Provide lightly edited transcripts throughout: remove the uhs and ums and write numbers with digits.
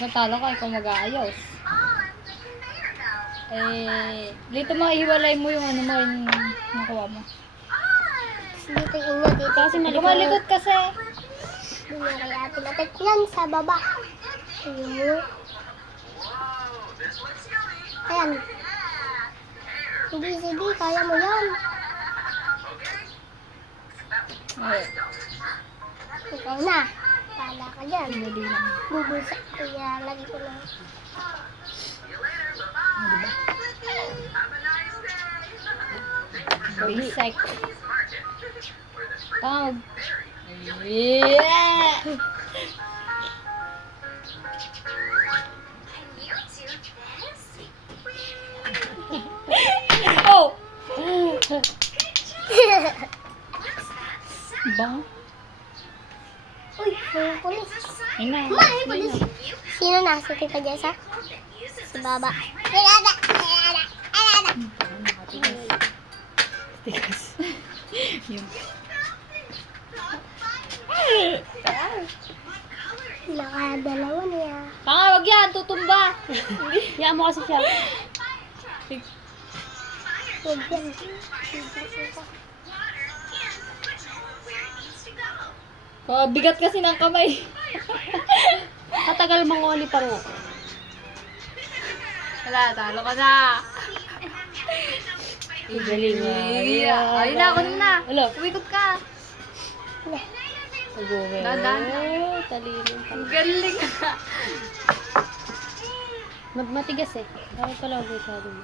Tatalo ka, ikaw mag-aayos. Dito maihiwalay mo yung ano mo, yung nakuha mo. Dito inyo, dito. Kasi malikot kasi. Doon na kay Ate Matek. Yan, sa baba. Ayun. Ayan. Sige, kaya mo yan. Ay, Ikaw na. Pala ka dyan. hindi lang. Bubusak. Kaya lagi ko lang. Basic. Tawag. Yeah! Oh! Bang? Uy, may pulis. Ayun na. May pulis. Sino na? Si Tita Jessa? Si Baba. Ayada. Tigas. Yun. Nakadalawa niya. Tanga, wag yan. Tutumba. Yan mo kasi siya. Huwag yan. Bigat kasi ng kamay. Katagal mangoli pa rin. Wala, talo ka na. Galing Ay na, ako na. Wala. Umikot ka. Pag-uwi. Dadan. Talino. Ang galing. Matigas eh. Bakit pala ako sa atin?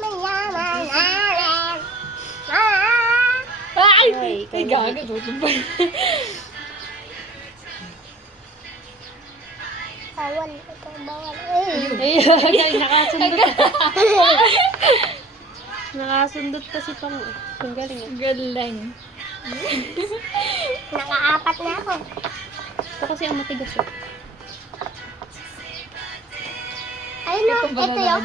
Mayaman alam. Ay! Ay, Ay, gaga. Tutumba. Bawal. Ito, bawal. Ay, nakasundot. Nakasundot pa si Pang. Ang galing eh. Galing. Nakaapat na ako. Ito kasi ang matigas eh. Ayun o, ito yun.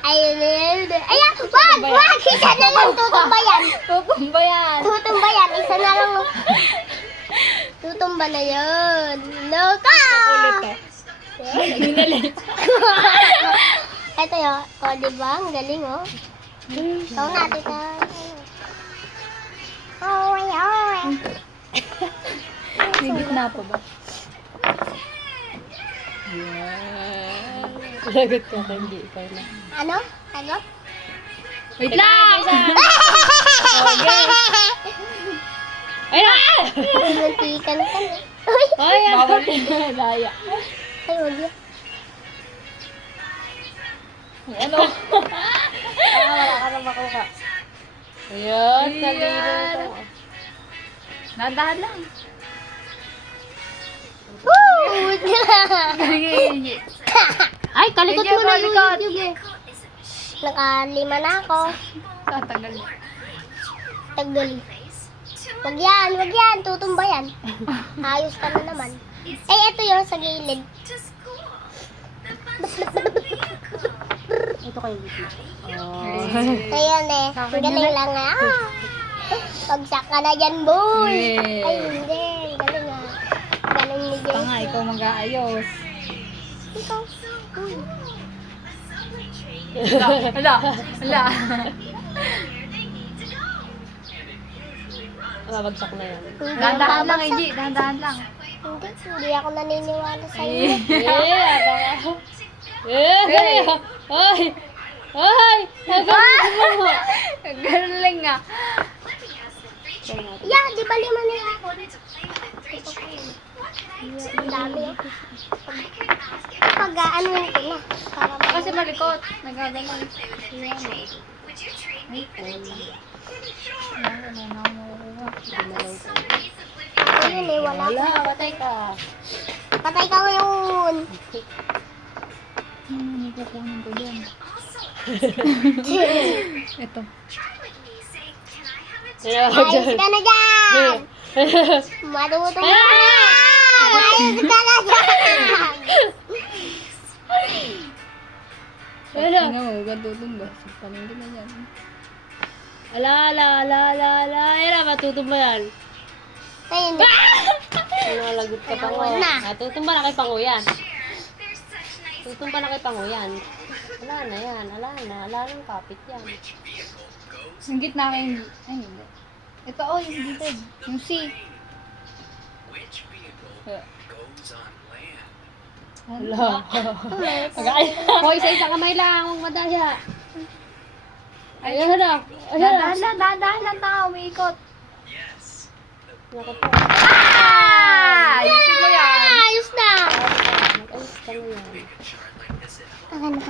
Ayun. Ayan, wag! Isa na lang, tutumba yan. Tutumba yan. Tutumba yan, isa na lang. Tutumba na yun. No ka! Ulit Minalit. Ito yun. O, diba? Ang galing, oh. Ikaw natin na. Oy, oy. May gitna pa ba? Lagot ka ka, hindi. Ikaw na. Ano? Sagot? Wait lang! Ay na! Muntikan ka na. Uy! Ay, Bawal na. Daya. Ay, wag yan. Ano? wala ka na makuha. Ayan, talino Ayan. ito. Nadahan lang. Woo! Ay, kalikot Medyo mo na yung kalikot. YouTube eh. Nakalima na ako. Tatagal. Tagal. Wag yan. Tutumba yan. Ayos ka na naman. Eh, ito yun sa gilid. Ito kayo YouTube. Oh. Ayan eh. Sa akin Ang galing yun eh. lang ah. Pagsak ka na dyan, boy. Yeah. Ay, hindi. Galing ah. Galing ni Jay. Tanga, ikaw mag-aayos. Ikaw. Uy. Hala. Babagsak na yan. Dahan-dahan lang, hindi. Dahan-dahan lang. Hindi ako naniniwala sa iyo. Galing ah. Ay! Ay! Galing nga. Yeah, di ba lima na ako? Ang dami oh. Pag ano yun ko na. Para Kasi malikot. Nagagalan. ayun eh, wala. Wala, patay ka. Patay ka ngayon. Hindi ko kunin ko dyan. Ito. Kaya ako Ayos dyan. ka na dyan. Maduto na. Ayos Ayos ka na dyan! Ano? Tingnan mo, huwag kang tutumba. Paningin na yan. Ala, ala, ala, ala, ala. Ayan na, matutumba yan. Ayun. Ano, lagot ka pango. Wala na. Ah, tutumba na kay pango yan. Tutumba na kay pango yan. Ala na yan, ala na. Ala ng kapit yan. Yung gitna kayo. Ay, hindi. Ito, oh, yung dito. Yung C. Ala. Hoy, sa isang kamay lang, huwag madaya. Ayun na. Ayun na. Dahan lang tao, umiikot. Naku po. Ah! Ayusin mo yan. Ayos na! Ayos ka na yan. Ano ka?